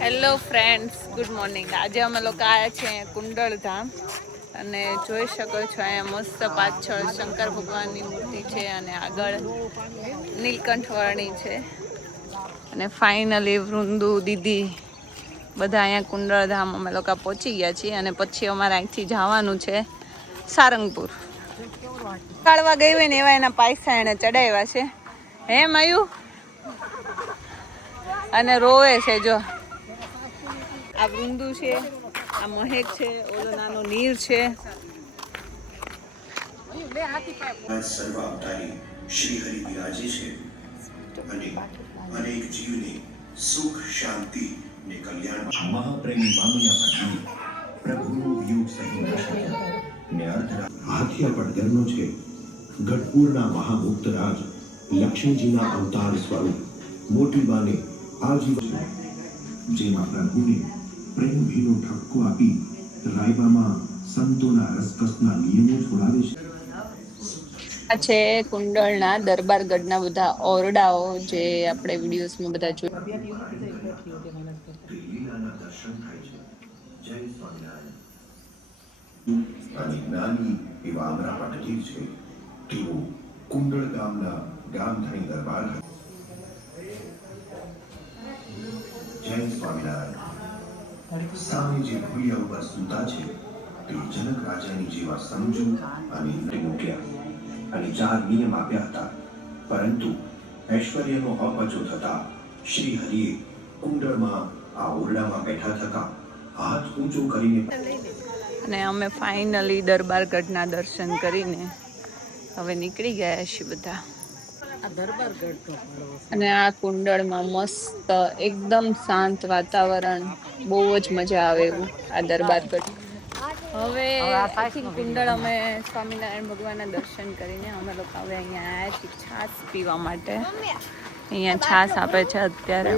Hello friends, good morning. આજે અમે લોકો આવ્યા છીએ કુંડળ ધામ અને જોઈ શકો છો અહીંયા મસ્ત પાછળ શંકર ભગવાનની મૂર્તિ છે અને આગળ નીલકંઠ વર્ણી છે અને ફાઇનલી વૃંદુ દીદી બધા અહીંયા કુંડળ ધામ અમે લોકો પહોંચી ગયા છીએ અને પછી અમારે અહીંથી જવાનું છે સારંગપુર. કાળવા ગઈ હોય ને એવા એના પૈસા એને ચડાવ્યા છે. હે મયુ અને રોવે છે. જો આ વૃંદુ છે, આ મહેક છે, ઓલો નાનો નીર છે. સર્વ અવતારી શ્રી હરિ બિરાજે છે અને અનેક જીવને સુખ શાંતિ ને કલ્યાણ. મહાપ્રેમી મામયા પાટીલ પ્રભુનો વિયોગ સહી ન શક્યા ને હાથિયા પડદરનો છે ગઢપુરના મહામુક્તરાજ લક્ષ્મીજીના અવતાર સ્વરૂપ મોટી બાને આજીવન જેમાં પ્રભુને પ્રેમ ભીનો ઠપકો આપી રાયબામાં સંતોના રસકસના નિયમો છોડાવે છે. આ છે કુંડળના દરબારગઢના બધા ઓરડાઓ જે આપણે વિડીયોઝમાં બધા જોયા. લીલાના દર્શન થાય છે. જય સ્વામિનારાયણ. અને જ્ઞાની એવા અમરા પાટજી છે. તેઓ કુંડળ ગામના ગામધણી દરબાર. જય સ્વામિનારાયણ. સામે જે ભૂલિયા ઉપર સૂતા છે તે જનક રાજાની જેવા સમજુ અને મૂક્યા અને 4 નિયમ આપ્યા હતા, પરંતુ ઐશ્વર્યનો અપચો થતા શ્રી હરિએ કુંડળમાં આ ઓરડામાં બેઠા થતા હાથ ઊંચો કરીને અને અમે ફાઇનલી દરબારગઢના દર્શન કરીને હવે નીકળી ગયા છીએ બધા. અને આ કુંડળમાં મસ્ત એકદમ શાંત વાતાવરણ, બહુ જ મજા આવે એવું આ દરબારગઢ. હવે કુંડળ અમે સ્વામિનારાયણ ભગવાનના દર્શન કરીને અમે લોકો હવે અહીંયા આવ્યા છીએ છાશ પીવા માટે. અહીંયા છાશ આપે છે અત્યારે.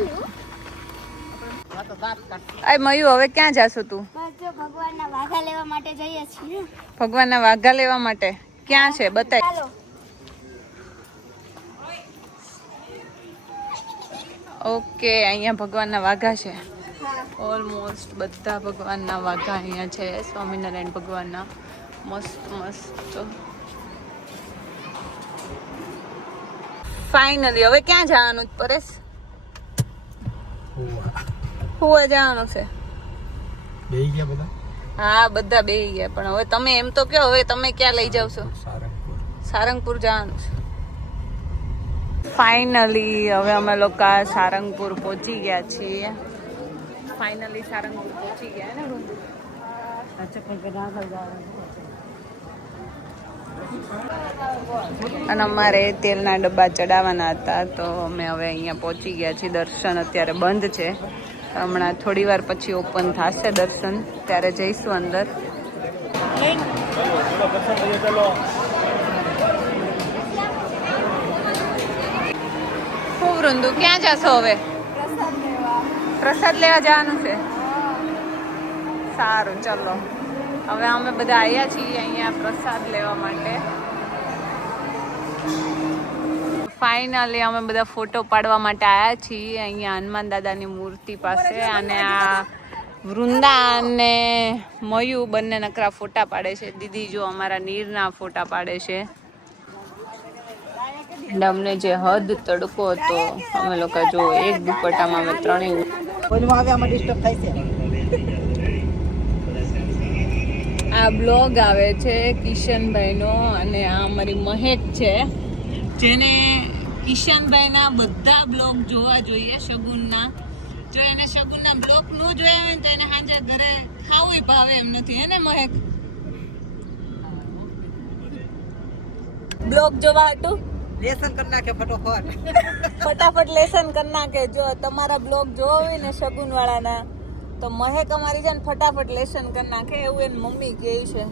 મયુ, હવે ક્યાં જાશું તું? ભગવાનના વાઘા લેવા માટે જઈએ છીએ. ભગવાનના વાઘા લેવા માટે ક્યાં છે બતાય. ઓકે, અહીંયા ભગવાનના વાઘા છે. ઓલમોસ્ટ બધા ભગવાનના વાઘા અહીંયા છે. સ્વામિનારાયણ ભગવાનના મસ્ત મસ્ત. ફાઇનલી હવે ક્યાં જવાનું પરેશ? હુવા જવાનું છે. બેહી ગયા બધા? હા, બધા બેહી ગયા. પણ હવે તમે એમ તો કહો, હવે તમે ક્યાં લઈ જાવ છો? સારંગપુર જવાનું છે. ફાઇનલી હવે અમે લોકો સારંગપુર પહોંચી ગયા છીએ. ફાઇનલી સારંગપુર પહોંચી ગયા ને. અને અમારે તેલના ડબ્બા ચડાવવાના હતા, તો અમે હવે અહીંયા પહોંચી ગયા છીએ. દર્શન અત્યારે બંધ છે. હમણાં થોડી વાર પછી ઓપન થશે દર્શન, ત્યારે જઈશું અંદર. હું વૃંદુ, ક્યાં જશો હવે? પ્રસાદ લેવા જવાનું છે. સારું, ચલો. હવે અમે બધા આવ્યા છીએ અહીંયા પ્રસાદ લેવા માટે. ફાઇનલી અમે બધા ફોટો પાડવા માટે આવ્યા છીએ અહીંયા હનુમાન દાદાની મૂર્તિ પાસે. અને આ વૃંદા અને મયુ બંને નકરા ફોટા પાડે છે. દીદી જો અમારા નીરના ફોટા પાડે છે. અમને જે હદ તડકો હતો, અમે લોકો જો એક દુપટ્ટામાં અમે ત્રણેય. આ બ્લોગ આવે છે કિશનભાઈનો અને આ અમારી મહેક છે, જેને કિશનભાઈના બધા બ્લોગ જોવા જોઈએ. શગુનના, જો એને શગુનના બ્લોગ ન જોયા હોય ને તો એને સાંજે ઘરે ખાવું ભાવે એમ નથી. હે ને મહેક? બ્લોગ જોવા હતું લેસન કરી નાખે ફટાફટ લેસન કરી નાખે. જો તમારા બ્લોગ જોવા હોય ને શગુન વાળાના, તો મહેક અમારી છે ને ફટાફટ લેસન કરી નાખે એવું એની મમ્મી કહે છે.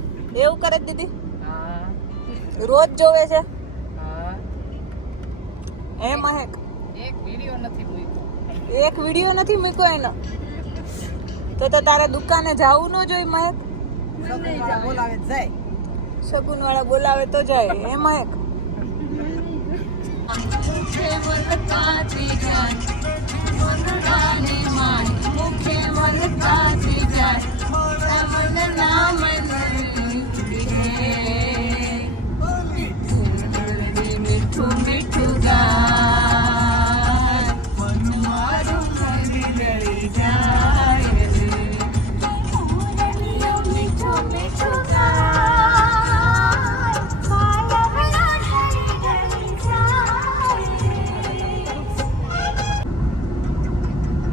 એવું કરે દીદી? રોજ જોવે છે? હે મહેક? એક વિડીયો નથી મૂક્યો એનો. તો તારે દુકાને જવું ન જોઈએ મહેક? શગુન વાળા બોલાવે તો જાય. હે મહેક? મુખ્ય મીઠું મીઠું ગાય મન મારું મન લઈ જાય રે. મોરલીઓ મીઠું મીઠું ગાય માલવડા ઘડી ઘડી જાય.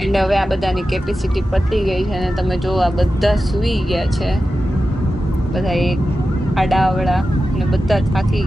એન્ડ હવે આ બધાની કેપેસિટી પતી ગઈ છે અને તમે જો આ બધા સૂઈ ગયા છે, બધા એક આડાવડા અને બધા થાકી